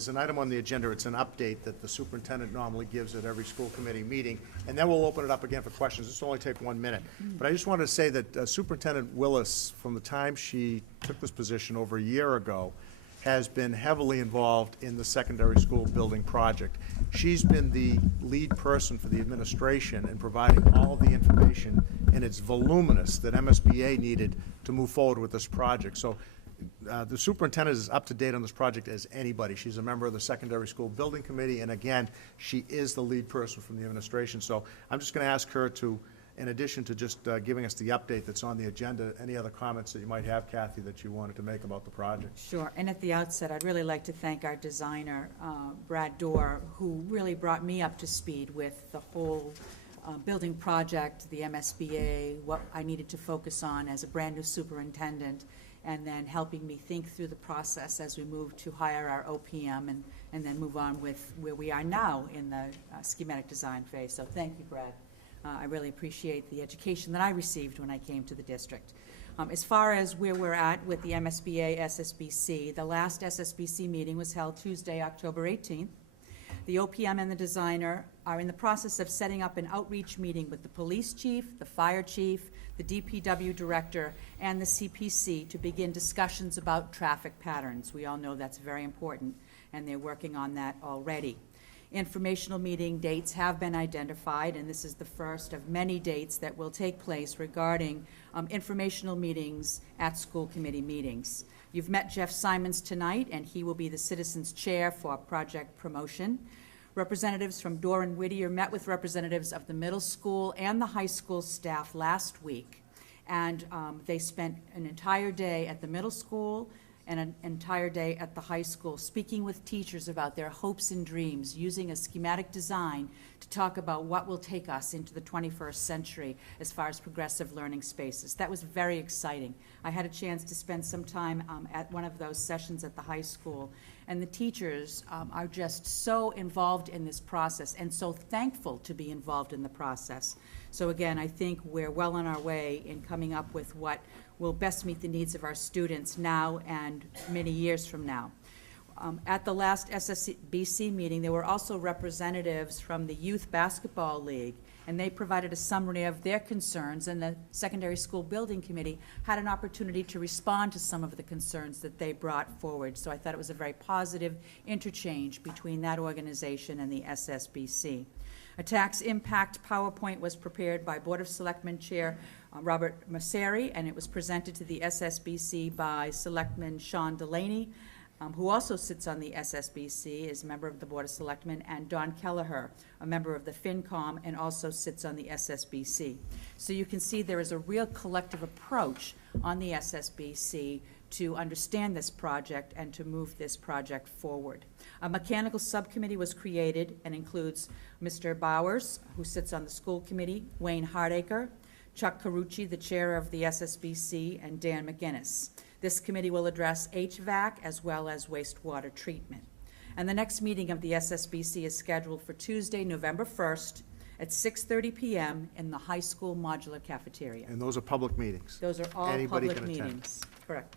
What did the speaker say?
there's an item on the agenda. It's an update that the superintendent normally gives at every school committee meeting, and then we'll open it up again for questions. This will only take 1 minute. But I just wanted to say that Superintendent Willis, from the time she took this position over a year ago, has been heavily involved in the secondary school building project. She's been the lead person for the administration in providing all of the information, and it's voluminous, that MSBA needed to move forward with this project. So the superintendent is up to date on this project as anybody. She's a member of the secondary school building committee, and again, she is the lead person from the administration. So I'm just going to ask her to, in addition to just giving us the update that's on the agenda, any other comments that you might have, Kathy, that you wanted to make about the project? Sure, and at the outset, I'd really like to thank our designer, Brad Dorr, who really brought me up to speed with the whole building project, the MSBA, what I needed to focus on as a brand new superintendent, and then helping me think through the process as we move to hire our OPM and then move on with where we are now in the schematic design phase. So thank you, Brad. I really appreciate the education that I received when I came to the district. As far as where we're at with the MSBA SSBC, the last SSBC meeting was held Tuesday, October 18th. The OPM and the designer are in the process of setting up an outreach meeting with the police chief, the fire chief, the DPW director, and the CPC to begin discussions about traffic patterns. We all know that's very important, and they're working on that already. Informational meeting dates have been identified, and this is the first of many dates that will take place regarding informational meetings at school committee meetings. You've met Jeff Simons tonight, and he will be the Citizens Chair for Project Promotion. Representatives from Dorr and Whittier met with representatives of the middle school and the high school staff last week, and they spent an entire day at the middle school and an entire day at the high school speaking with teachers about their hopes and dreams, using a schematic design to talk about what will take us into the 21st century as far as progressive learning spaces. That was very exciting. I had a chance to spend some time at one of those sessions at the high school, and the teachers are just so involved in this process and so thankful to be involved in the process. So again, I think we're well on our way in coming up with what will best meet the needs of our students now and many years from now. At the last SSBC meeting, there were also representatives from the Youth Basketball League, and they provided a summary of their concerns, and the Secondary School Building Committee had an opportunity to respond to some of the concerns that they brought forward. So I thought it was a very positive interchange between that organization and the SSBC. A tax impact PowerPoint was prepared by Board of Selectmen Chair Robert Masseri, and it was presented to the SSBC by Selectman Sean Delaney, who also sits on the SSBC, is a member of the Board of Selectmen, and Don Kelleher, a member of the FinCom, and also sits on the SSBC. So you can see there is a real collective approach on the SSBC to understand this project and to move this project forward. A mechanical subcommittee was created and includes Mr. Bowers, who sits on the school committee, Wayne Hardacre, Chuck Carucci, the chair of the SSBC, and Dan McGinnis. This committee will address HVAC as well as wastewater treatment. And the next meeting of the SSBC is scheduled for Tuesday, November 1st at 6:30 p.m. in the high school modular cafeteria. And those are public meetings? Those are all Anybody public can attend. meetings. Correct.